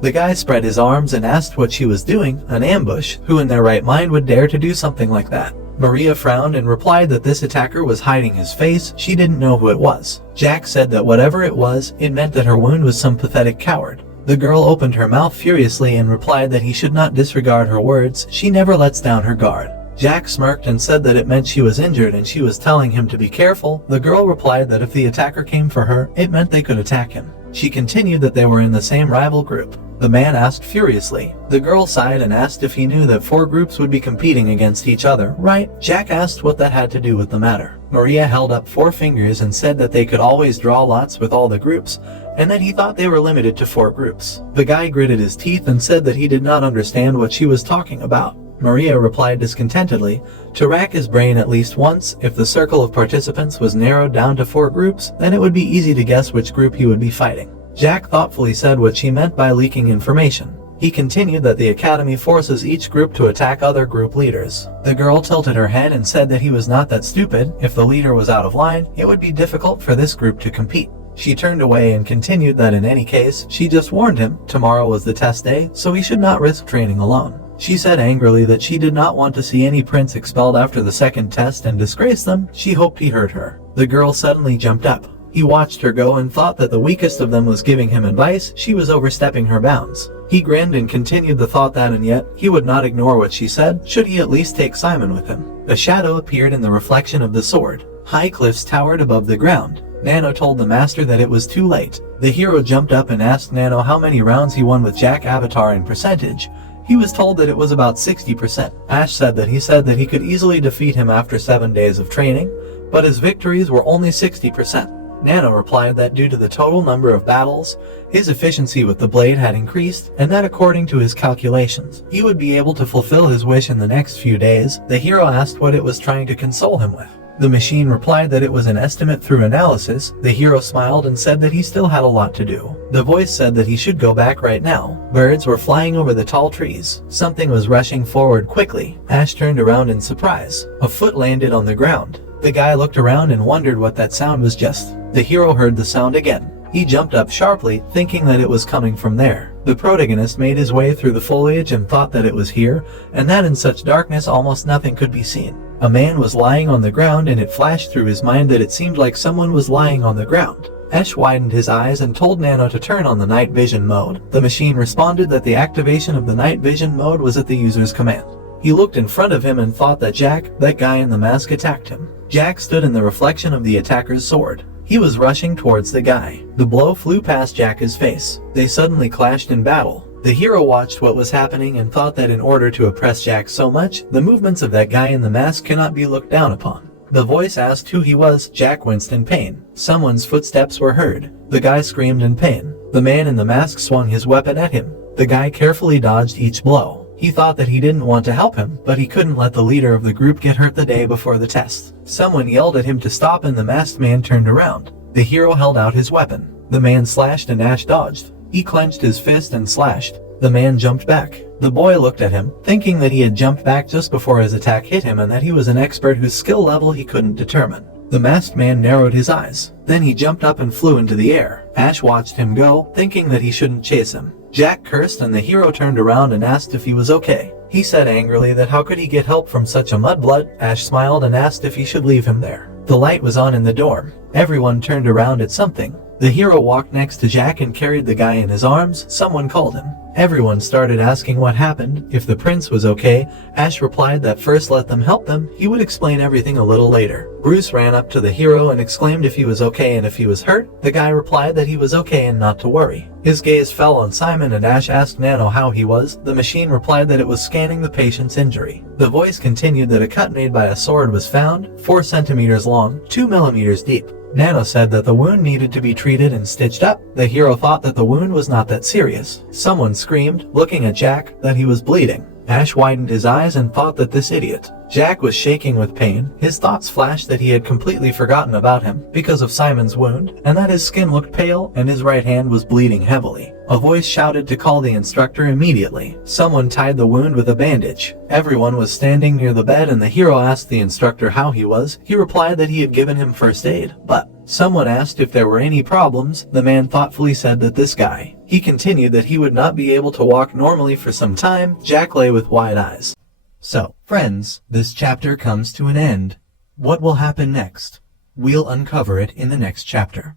The guy spread his arms and asked what she was doing, an ambush. Who in their right mind would dare to do something like that? Maria frowned and replied that this attacker was hiding his face. She didn't know who it was. Jack said that whatever it was, it meant that her wound was some pathetic coward. The girl opened her mouth furiously and replied that he should not disregard her words. She never lets down her guard. Jack smirked and said that it meant she was injured and she was telling him to be careful. The girl replied that if the attacker came for her, it meant they could attack him. She continued that they were in the same rival group. The man asked furiously. The girl sighed and asked if he knew that 4 groups would be competing against each other, right? Jack asked what that had to do with the matter. Maria held up 4 fingers and said that they could always draw lots with all the groups, and that he thought they were limited to 4 groups. The guy gritted his teeth and said that he did not understand what she was talking about. Maria replied discontentedly, to rack his brain at least once. If the circle of participants was narrowed down to 4 groups, then it would be easy to guess which group he would be fighting. Jack thoughtfully said what she meant by leaking information. He continued that the academy forces each group to attack other group leaders. The girl tilted her head and said that he was not that stupid. If the leader was out of line, it would be difficult for this group to compete. She turned away and continued that in any case, she just warned him, tomorrow was the test day, so he should not risk training alone. She said angrily that she did not want to see any prince expelled after the second test and disgrace them. She hoped he heard her. The girl suddenly jumped up. He watched her go and thought that the weakest of them was giving him advice. She was overstepping her bounds. He grinned and continued the thought that and yet, he would not ignore what she said. Should he at least take Simon with him? A shadow appeared in the reflection of the sword. High cliffs towered above the ground. Nano told the master that it was too late. The hero jumped up and asked Nano how many rounds he won with Jack Avatar in percentage. He was told that it was about 60%. Ash said that he could easily defeat him after 7 days of training, but his victories were only 60%. Nano replied that due to the total number of battles, his efficiency with the blade had increased, and that according to his calculations, he would be able to fulfill his wish in the next few days. The hero asked what it was trying to console him with. The machine replied that it was an estimate through analysis. The hero smiled and said that he still had a lot to do. The voice said that he should go back right now. Birds were flying over the tall trees. Something was rushing forward quickly. Ash turned around in surprise. A foot landed on the ground. The guy looked around and wondered what that sound was just. The hero heard the sound again. He jumped up sharply, thinking that it was coming from there. The protagonist made his way through the foliage and thought that it was here, and that in such darkness almost nothing could be seen. A man was lying on the ground and it flashed through his mind that it seemed like someone was lying on the ground. Ash widened his eyes and told Nano to turn on the night vision mode. The machine responded that the activation of the night vision mode was at the user's command. He looked in front of him and thought that Jack, that guy in the mask, attacked him. Jack stood in the reflection of the attacker's sword. He was rushing towards the guy. The blow flew past Jack's face. They suddenly clashed in battle. The hero watched what was happening and thought that in order to oppress Jack so much, the movements of that guy in the mask cannot be looked down upon. The voice asked who he was. Jack winced in pain. Someone's footsteps were heard. The guy screamed in pain. The man in the mask swung his weapon at him. The guy carefully dodged each blow. He thought that he didn't want to help him, but he couldn't let the leader of the group get hurt the day before the test. Someone yelled at him to stop and the masked man turned around. The hero held out his weapon. The man slashed and Ash dodged. He clenched his fist and slashed. The man jumped back. The boy looked at him, thinking that he had jumped back just before his attack hit him and that he was an expert whose skill level he couldn't determine. The masked man narrowed his eyes. Then he jumped up and flew into the air. Ash watched him go, thinking that he shouldn't chase him. Jack cursed and the hero turned around and asked if he was okay. He said angrily that how could he get help from such a mudblood. Ash smiled and asked if he should leave him there. The light was on in the dorm. Everyone turned around at something. The hero walked next to Jack and carried the guy in his arms. Someone called him. Everyone started asking what happened, if the prince was okay. Ash replied that first let them help them, he would explain everything a little later. Bruce ran up to the hero and exclaimed if he was okay and if he was hurt. The guy replied that he was okay and not to worry. His gaze fell on Simon and Ash asked Nano how he was. The machine replied that it was scanning the patient's injury. The voice continued that a cut made by a sword was found, 4 centimeters long, 2 millimeters deep. Nano said that the wound needed to be treated and stitched up. The hero thought that the wound was not that serious. Someone screamed, looking at Jack, that he was bleeding. Ash widened his eyes and thought that this idiot. Jack was shaking with pain. His thoughts flashed that he had completely forgotten about him because of Simon's wound, and that his skin looked pale and his right hand was bleeding heavily. A voice shouted to call the instructor immediately. Someone tied the wound with a bandage. Everyone was standing near the bed and the hero asked the instructor how he was. He replied that he had given him first aid, but Someone asked if there were any problems. The man thoughtfully said that this guy. He continued that he would not be able to walk normally for some time. Jack lay with wide eyes. So, friends, this chapter comes to an end. What will happen next? We'll uncover it in the next chapter.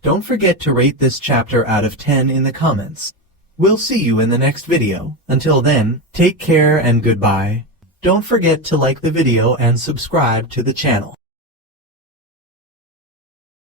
Don't forget to rate this chapter out of 10 in the comments. We'll see you in the next video. Until then, take care and goodbye. Don't forget to like the video and subscribe to the channel.